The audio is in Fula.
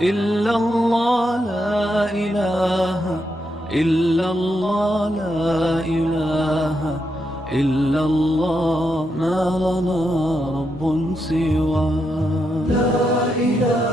إلا الله لا إله إلا الله لا إله إلا الله ما لنا رب سواه. لا إله